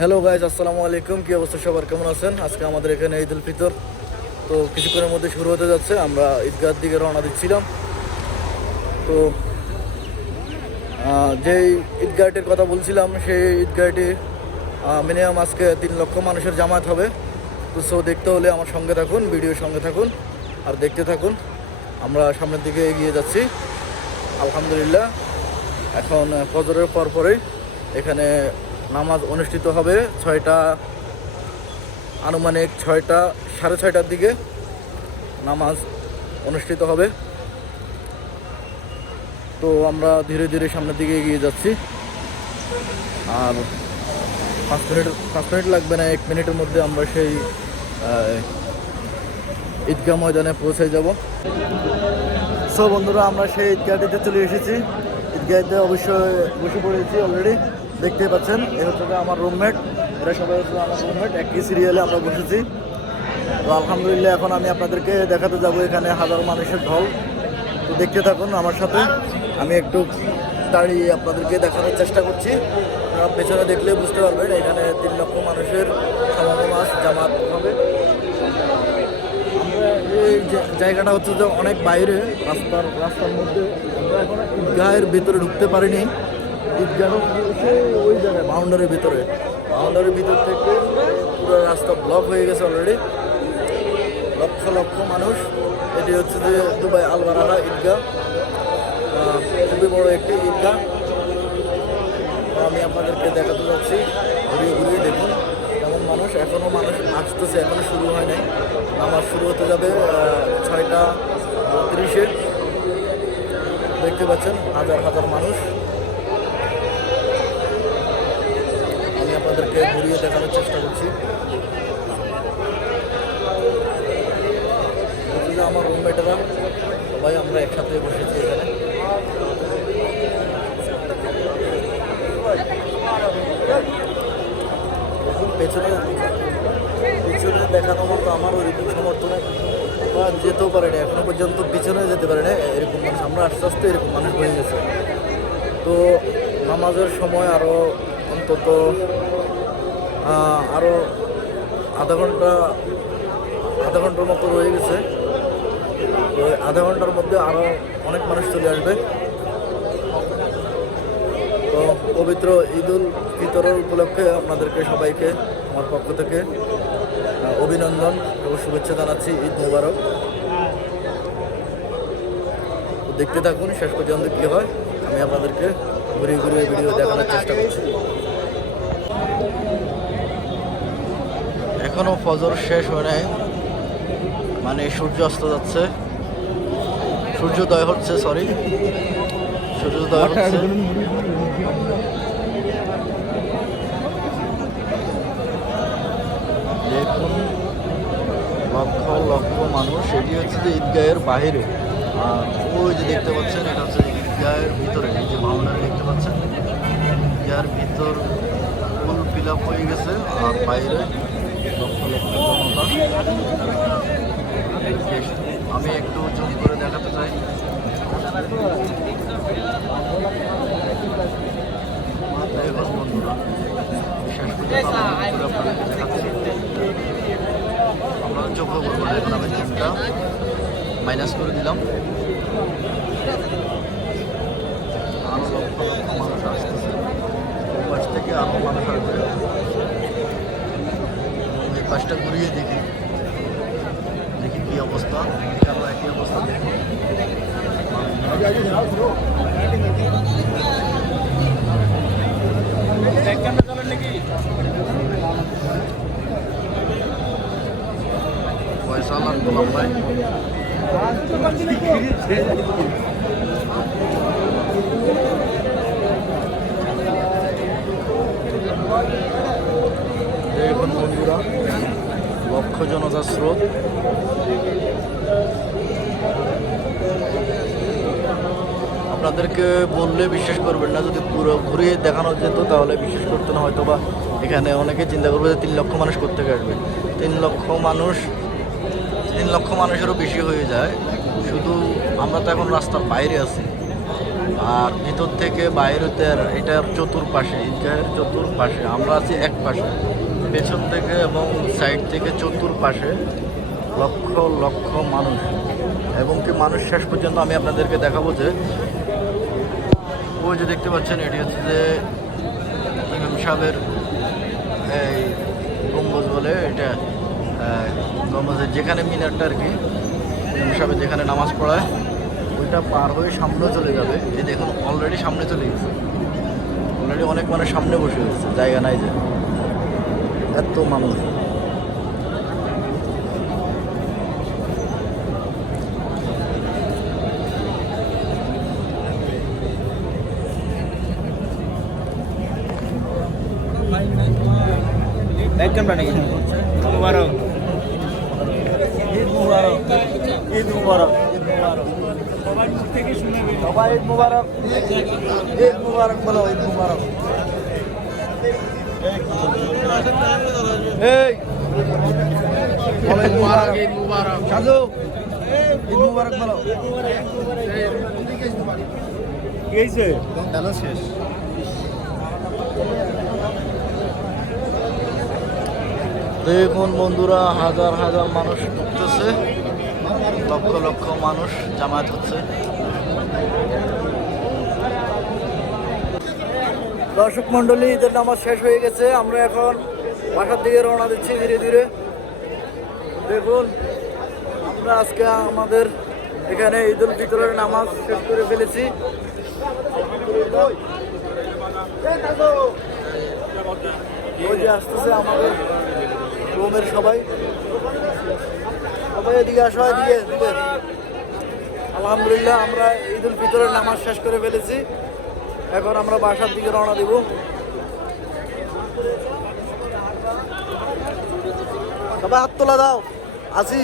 Hello guys আসসালামু আলাইকুম। কী অবস্থা সবার? কেমন আছেন? আজকে আমাদের এখানে ঈদ উল ফিতর। তো কিছুক্ষণের মধ্যে শুরু হতে যাচ্ছে। আমরা ঈদগাহর দিকে রওনা দিচ্ছিলাম। তো যেই ঈদগাহটির কথা বলছিলাম, সেই ঈদগাহটি মিনিমাম আজকে তিন লক্ষ মানুষের জামায়াত হবে। তো সো দেখতে হলে আমার সঙ্গে থাকুন ভিডিওর সঙ্গে থাকুন, আর দেখতে থাকুন। আমরা সামনের দিকে এগিয়ে যাচ্ছি। আলহামদুলিল্লাহ। এখন ফজরের পর পরে এখানে নামাজ অনুষ্ঠিত হবে ছয়টা, আনুমানিক ছয়টা, সাড়ে ছয়টার দিকে নামাজ অনুষ্ঠিত হবে। তো আমরা ধীরে ধীরে সামনের দিকে এগিয়ে যাচ্ছি। আর পাঁচ মিনিট পাঁচ মিনিট লাগবে না, এক মিনিটের মধ্যে আমরা সেই ঈদগাহ ময়দানে পৌঁছে যাব। সো বন্ধুরা, আমরা সেই ঈদগাহটিতে চলে এসেছি। ঈদগাহতে অবশ্যই বসে পড়েছি অলরেডি দেখতে পাচ্ছেন, এ হচ্ছে আমার রুমমেট এরা সবাই হচ্ছে আমার রুমমেট একই সিরিয়ালে আমরা বসেছি। তো আলহামদুলিল্লাহ এখন আমি আপনাদেরকে দেখাতে যাব এখানে হাজার মানুষের ঢল। তো দেখতে থাকুন আমার সাথে। আমি একটু দাঁড়িয়ে আপনাদেরকে দেখানোর চেষ্টা করছি। আপনারা পেছনে দেখলে বুঝতে পারবেন, এখানে তিন লক্ষ মানুষের সমাগম আজ, জামাত হবে। এই জায়গাটা হচ্ছে যে অনেক বাইরে, রাস্তার রাস্তার মধ্যে। আমরা এখন ঈদগাহের ভিতরে ঢুকতে পারিনি। সেই ওই জায়গায় বাউন্ডারির ভিতরে। বাউন্ডারির ভিতর থেকে পুরো রাস্তা ব্লক হয়ে গেছে অলরেডি লক্ষ লক্ষ মানুষ। এটি হচ্ছে যে দুবাই আলবারাহা ঈদগাহ। আহ, খুবই বড় একটি ঈদগাহ। তো আমি আপনাদেরকে দেখাতে যাচ্ছি। ঘুরিয়ে ঘুরিয়ে দেখুন কেমন মানুষ। এখনও মানুষ আসতেছে এখনও শুরু হয় নাই। নামাজ শুরু হতে যাবে ছয়টা তিরিশে। দেখতে পাচ্ছেন হাজার হাজার মানুষ। আপনাদেরকে ঘুরিয়ে দেখানোর চেষ্টা করছি। আমার রুমমেটেরা, সবাই আমরা একসাথে বসেছি এখানে। দেখুন, পেছনে, পিছনে দেখানো মতো আমার ওই ওইরকম সমর্থনে যেতেও পারে না এখনও পর্যন্ত পিছনে যেতে পারে না এরকম মানুষ, আমরা আস্তে আস্তে এরকম মানুষ হয়ে গেছে। তো নামাজের সময় আরও অন্তত আরও আধা ঘণ্টা, আধা ঘণ্টার মতো রয়ে গেছে। তো আধা ঘণ্টার মধ্যে আরও অনেক মানুষ চলে আসবে। তো পবিত্র ঈদুল ফিতরের উপলক্ষে আপনাদেরকে সবাইকে, আমার পক্ষ থেকে অভিনন্দন ও শুভেচ্ছা জানাচ্ছি ঈদ মুবারক। দেখতে থাকুন, শেষ পর্যন্ত কী হয়, আমি আপনাদেরকে ঘুরিয়ে ঘুরিয়ে ভিডিও দেখানোর চেষ্টা করছি। এখনও ফজর শেষ হয় নাই। মানে সূর্য অস্ত যাচ্ছে। সূর্যোদয় হচ্ছে সরি সূর্যোদয় হচ্ছে। দেখুন লক্ষ লক্ষ মানুষ এটি হচ্ছে যে ঈদগাহের বাহিরে। আর ওই যে দেখতে পাচ্ছেন এটা হচ্ছে ঈদগাহের ভিতরে এই যে বাউন্ডারি দেখতে পাচ্ছেন। ঈদগাহের ভিতর ফুল ফিল আপ হয়ে গেছে আর বাইরে আমি একটু জুম করে দেখাতে চাই। বন্ধুরা শেষ পর্যন্ত আমি ঘুরে আপনাদেরকে দেখাচ্ছি। আমরা চোখে বলব এখন আমি জুমটা মাইনাস করে দিলাম। আরও লক্ষ লক্ষ মানুষ আসতেছে। থেকে আরও মানুষ আসবে। পাশটা ঘুরিয়ে দেখি। দেখি কি অবস্থা এখানেও একই অবস্থা দেখুন পয়সা লাগ গোলাম ভাই। দেখুন বন্ধুরা লক্ষ জনতার স্রোত। আপনাদেরকে বললে বিশ্বাস করবেন না, যদি পুরো ঘুরিয়ে দেখানো যেত তাহলে বিশ্বাস করতে না হয়তো বা এখানে অনেকে চিন্তা করবে যে তিন লক্ষ মানুষ করতে আসবে। তিন লক্ষ মানুষ, তিন লক্ষ মানুষেরও বেশি হয়ে যায়। শুধু আমরা তো এখন রাস্তার বাইরে আছি। আর ভিতর থেকে বাইরেতে এটার চতুর্পাশে ঈদগাহের চতুর্পাশে, আমরা আছি এক পাশে। পেছন থেকে এবং সাইড থেকে চতুর্পাশে লক্ষ লক্ষ মানুষ। এবং কি মানুষ শেষ পর্যন্ত আমি আপনাদেরকে দেখাবো যে, ওই যে দেখতে পাচ্ছেন, এটি হচ্ছে যে ইমাম সাহেবের, এই, গম্বুজ বলে এটা গম্বুজের যেখানে মিনারটা আর কি, ইমাম সাহেব যেখানে নামাজ পড়ায়, ওইটা পার হয়ে সামনে চলে যাবে। এই দেখুন অলরেডি সামনে চলে গেছে। অলরেডি অনেক মানুষ সামনে বসে গেছে জায়গা নাই যে। এত মানুষ একজন বানি মুবারক ঈদ মুবারক ঈদ মুবারক সবাই ঈদ মুবারক ঈদ মুবারক বলো ঈদ মুবারক এই। বলো মুবারক ঈদ মুবারক সাজু ঈদ মুবারক বলো। গেছে ব্যালেন্স শেষ। দেখুন বন্ধুরা হাজার হাজার মানুষ ঢুকতেছে। লক্ষ লক্ষ মানুষ জামায়াত হচ্ছে। দর্শক মন্ডলী ঈদের নামাজ শেষ হয়ে গেছে। আমরা এখন বাসার দিকে রওনা দিচ্ছি ধীরে ধীরে। দেখুন, আমরা আজকে আমাদের এখানে ঈদ উল ফিতরের নামাজ শেষ করে ফেলেছি। ওই যে আসতেছে আমাদের রোমের সবাই। সবাই এদিকে আসো এদিকে। আলহামদুলিল্লাহ, আমরা ঈদ উল ফিতরের নামাজ শেষ করে ফেলেছি। এখন আমরা বাসার দিকে রওনা দিব। সবাই হাত তোলা দাও আসি।